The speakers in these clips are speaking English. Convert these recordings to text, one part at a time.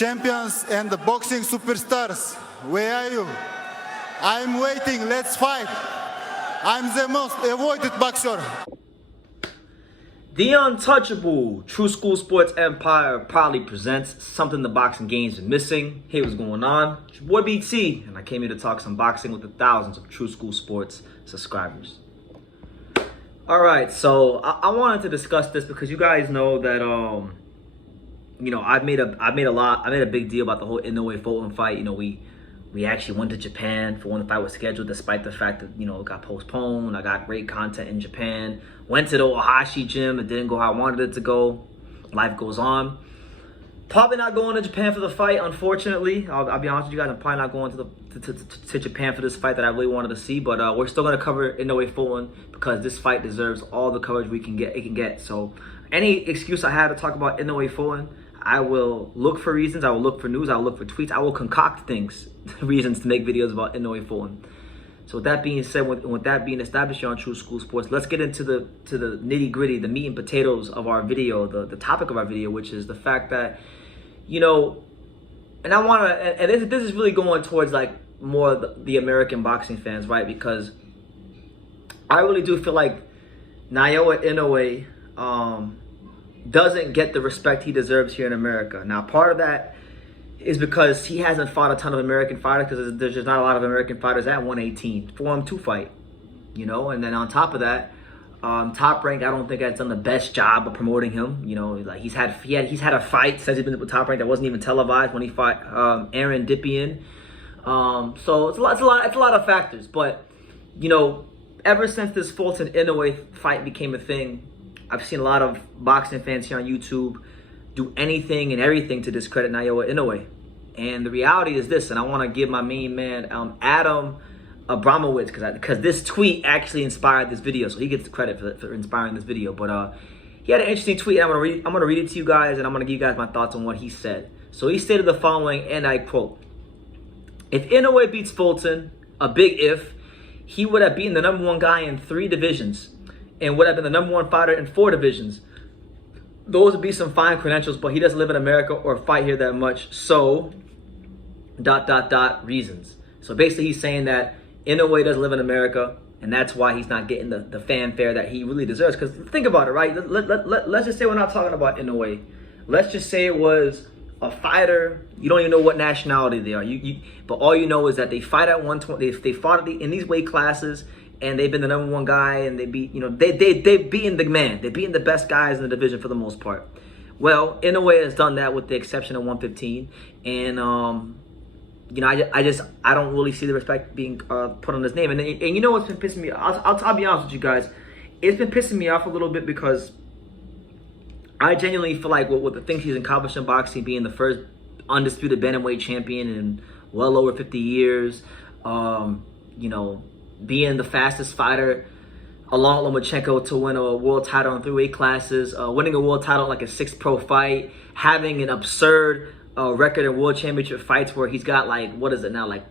champions and the boxing superstars, where are you? I'm waiting, let's fight. I'm the most avoided boxer. The untouchable True School Sports Empire proudly presents something the boxing game's been missing. Hey, what's going on? It's your boy BT, and I came here to talk some boxing with the thousands of True School Sports subscribers. Alright, so I wanted to discuss this because you guys know that I made a big deal about the whole Inoue Fulton fight. You know, we actually went to Japan for when the fight was scheduled, despite the fact that, it got postponed. I got great content in Japan. Went to the Ohashi gym. It didn't go how I wanted it to go. Life goes on. Probably not going to Japan for the fight, unfortunately. I'll be honest with you guys. I'm probably not going to Japan for this fight that I really wanted to see. But we're still going to cover Inoue Fulton because this fight deserves all the coverage it can get. So any excuse I have to talk about Inoue Fulton, I will look for reasons. I will look for news. I will look for tweets. I will concoct things, reasons to make videos about Inoue Fulton. So with that being said, with that being established here on True School Sports, let's get into the nitty gritty, the meat and potatoes of our video, the topic of our video, which is the fact that, and I want to, and this is really going towards like more the American boxing fans, right? Because I really do feel like Naoya Inoue doesn't get the respect he deserves here in America. Now, part of that is because he hasn't fought a ton of American fighters, because there's just not a lot of American fighters at 118 for him to fight, and then on top of that, Top Rank, I don't think has done the best job of promoting him. Like he's had a fight since he's been with Top Rank that wasn't even televised when he fought Aaron Dippian. So it's a lot of factors, but ever since this Fulton Inoue fight became a thing, I've seen a lot of boxing fans here on YouTube do anything and everything to discredit Naoya Inoue. And the reality is this, and I want to give my main man Adam Abramowitz, because this tweet actually inspired this video, so he gets the credit for inspiring this video. But he had an interesting tweet, and I'm gonna read it to you guys, and I'm gonna give you guys my thoughts on what he said. So he stated the following, and I quote: "If Inoue beats Fulton, a big if, he would have beaten the #1 guy in 3 divisions, and would have been the #1 fighter in 4 divisions. Those would be some fine credentials, but he doesn't live in America or fight here that much, so ... reasons." So basically he's saying that Inoue doesn't live in America, and that's why he's not getting the fanfare that he really deserves. Because think about it, right? Let's just say we're not talking about Inoue. Let's just say it was a fighter. You don't even know what nationality they are. But all you know is that they fight at 120. They fought in these weight classes, and they've been the #1 guy, and they beat, they've beaten the man. They've beaten the best guys in the division for the most part. Well, Inoue has done that with the exception of 115, and I don't really see the respect being put on his name. And you know what's been pissing me off? I'll be honest with you guys. It's been pissing me off a little bit because I genuinely feel like with the things he's accomplished in boxing, being the first undisputed bantamweight champion in well over 50 years, being the fastest fighter along with Lomachenko to win a world title in 3 weight classes, winning a world title in like a 6 pro fight, having an absurd record in world championship fights where he's got like, what is it now, like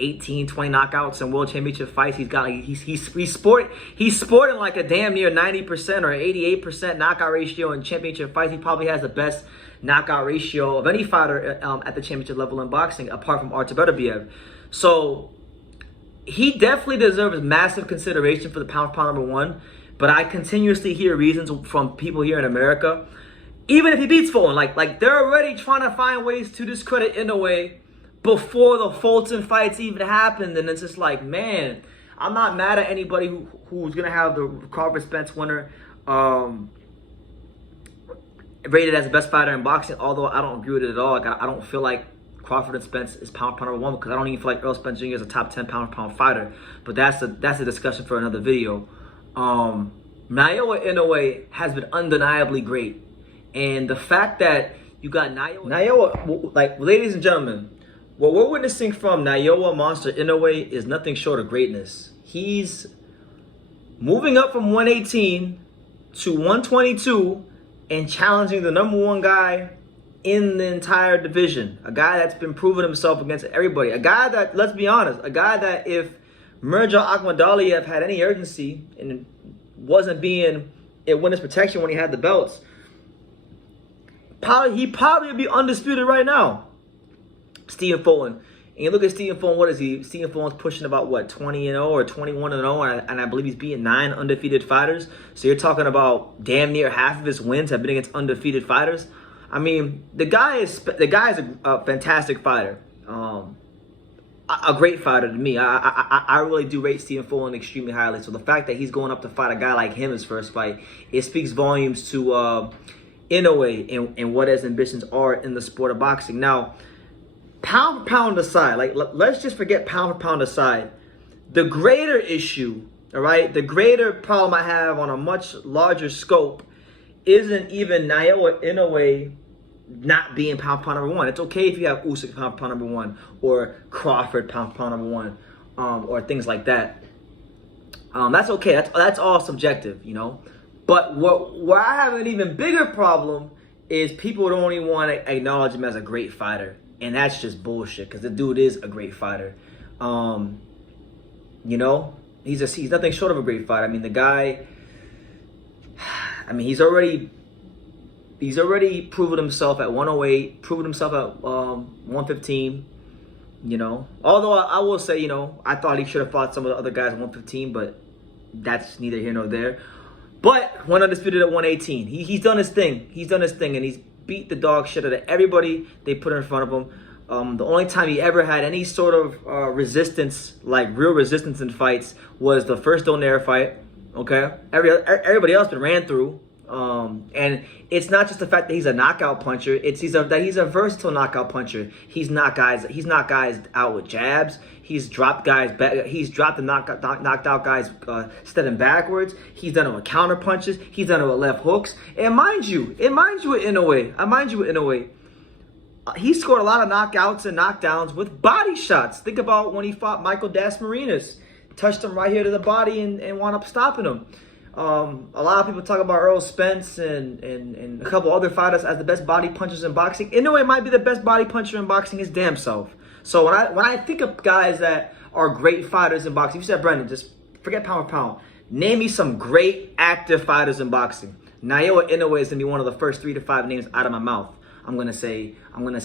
18, 20 knockouts in world championship fights. He's got like, he's sporting like a damn near 90% or 88% knockout ratio in championship fights. He probably has the best knockout ratio of any fighter at the championship level in boxing, apart from Artur Beterbiev. So he definitely deserves massive consideration for the pound-for-pound #1, but I continuously hear reasons from people here in America, even if he beats Fulton, like they're already trying to find ways to discredit Inoue before the Fulton fights even happened. And it's just like, man, I'm not mad at anybody who's gonna have the Crawford Spence winner rated as the best fighter in boxing, although I don't agree with it at all. Like, I don't feel like Crawford and Spence is pound-for-pound #1 because I don't even feel like Earl Spence Jr. is a top 10 pound-for-pound fighter. But that's a discussion for another video. Naoya Inoue has been undeniably great, and the fact that you got Naoya, like, ladies and gentlemen, what we're witnessing from Naoya Monster Inoue is nothing short of greatness. He's moving up from 118 to 122 and challenging the #1 guy in the entire division. A guy that's been proving himself against everybody. A guy that, let's be honest, a guy that if Mirja Akhmadaliev had any urgency and wasn't being in witness protection when he had the belts, he probably would be undisputed right now. Stephen Fulton. And you look at Stephen Fulton, what is he? Stephen Fulton's pushing about, what, 20-0 or 21-0, and I believe he's beating 9 undefeated fighters. So you're talking about damn near half of his wins have been against undefeated fighters. I mean, the guy is a fantastic fighter. A great fighter to me. I really do rate Stephen Fulton extremely highly. So the fact that he's going up to fight a guy like him his first fight, it speaks volumes to Inoue and what his ambitions are in the sport of boxing. Now, pound for pound aside, like, let's just forget pound for pound aside. The greater issue, all right, the greater problem I have on a much larger scope isn't even Naoya Inoue not being pound for pound number 1. It's okay if you have Usyk pound for pound number 1 or Crawford pound for pound number 1, or things like that. That's okay. That's all subjective, you know. But where I have an even bigger problem is people don't even want to acknowledge him as a great fighter. And that's just bullshit, because the dude is a great fighter. You know, he's nothing short of a great fighter. I mean, the guy, I mean, he's already proven himself at 108, proven himself at 115, you know. Although I will say, you know, I thought he should have fought some of the other guys at 115, but that's neither here nor there. But went undisputed at 118. He's done his thing. He's done his thing, and he's beat the dog shit out of everybody they put in front of him. The only time he ever had any sort of resistance, like real resistance in fights, was the first Donaire fight. Okay, everybody else been ran through. And it's not just the fact that he's a knockout puncher. It's that he's a versatile knockout puncher. He's knocked guys out with jabs. He's dropped guys back. He's dropped the knocked out guys stepping backwards. He's done it with counter punches. He's done it with left hooks. And mind you with Inoue, he scored a lot of knockouts and knockdowns with body shots. Think about when he fought Michael Dasmarinas, touched him right here to the body and wound up stopping him. A lot of people talk about Earl Spence and a couple other fighters as the best body punchers in boxing. Inoue might be the best body puncher in boxing his damn self. So when I think of guys that are great fighters in boxing, you said, Brendan, just forget pound for pound. Name me some great active fighters in boxing. Naoya Inoue is gonna be one of the first 3 to 5 names out of my mouth. I'm gonna say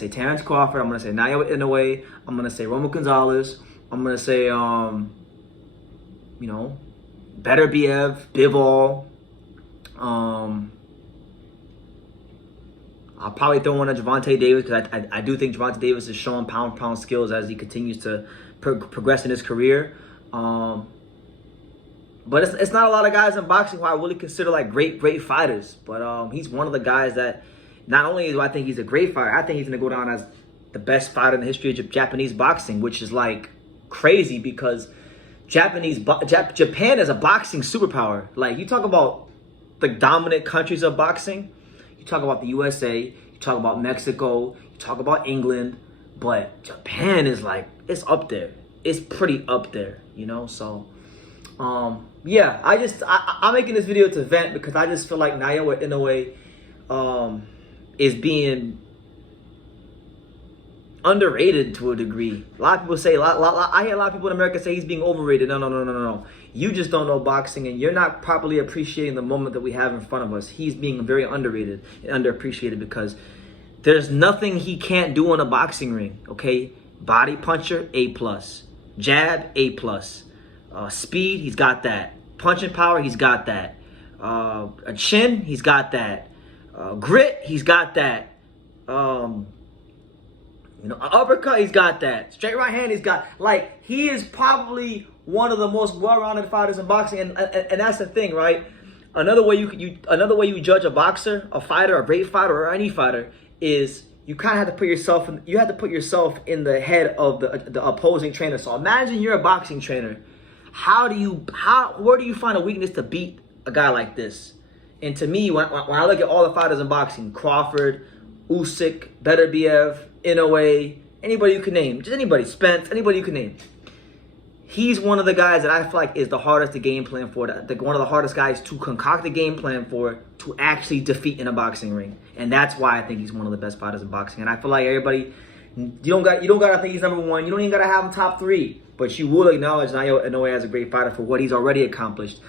Terrence Crawford. I'm gonna say Naoya Inoue. I'm gonna say Romo Gonzalez. I'm gonna say you know, Better Bivol. I'll probably throw one at Gervonta Davis, because I do think Gervonta Davis is showing pound for pound skills as he continues to progress in his career. But it's not a lot of guys in boxing who I really consider like great fighters. But he's one of the guys that not only do I think he's a great fighter, I think he's going to go down as the best fighter in the history of Japanese boxing, which is like crazy, because Japan is a boxing superpower. Like, you talk about the dominant countries of boxing, you talk about the USA, you talk about Mexico, you talk about England, but Japan is like, it's up there. It's pretty up there, you know? So, yeah, I'm making this video to vent, because I just feel like Naoya Inoue is being underrated to a degree. A lot of people say, I hear a lot of people in America say he's being overrated. No. You just don't know boxing, and you're not properly appreciating the moment that we have in front of us. He's being very underrated and underappreciated, because there's nothing he can't do in a boxing ring, okay? Body puncher, A+. Jab, A+. Speed, he's got that. Punching power, he's got that. A chin, he's got that. Grit, he's got that. You know, an uppercut, he's got that. Straight right hand, he's got. Like, he is probably one of the most well-rounded fighters in boxing, and that's the thing, right? Another way you judge a boxer, a fighter, a great fighter, or any fighter, is you kind of have to put yourself in the head of the opposing trainer. So imagine you're a boxing trainer. Where do you find a weakness to beat a guy like this? And to me, when I look at all the fighters in boxing, Crawford, Usyk, Beterbiev, Inoue, anybody you can name, just anybody, Spence, anybody you can name. He's one of the guys that I feel like is the hardest to game plan for, one of the hardest guys to concoct a game plan for, to actually defeat in a boxing ring. And that's why I think he's one of the best fighters in boxing. And I feel like everybody, you don't gotta think he's number 1. You don't even gotta have him top 3. But you will acknowledge Naoya Inoue as a great fighter for what he's already accomplished.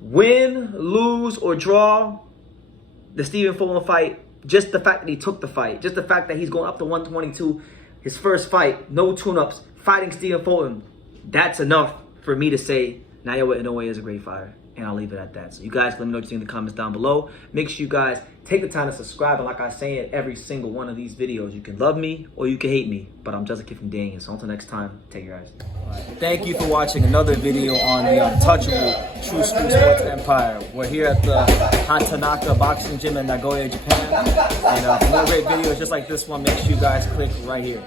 Win, lose, or draw, the Stephen Fulton fight Just the fact that he took the fight, just the fact that he's going up to 122, his first fight, no tune-ups, fighting Stephen Fulton, that's enough for me to say Naoya Inoue is a great fighter. And I'll leave it at that. So you guys let me know what you think in the comments down below. Make sure you guys take the time to subscribe. And like I say in every single one of these videos, you can love me or you can hate me. But I'm just a kid from Daniel. So until next time, take care, guys. Thank you for watching another video on the untouchable True School Sports Empire. We're here at the Hatanaka Boxing Gym in Nagoya, Japan. And for more great videos just like this one, make sure you guys click right here.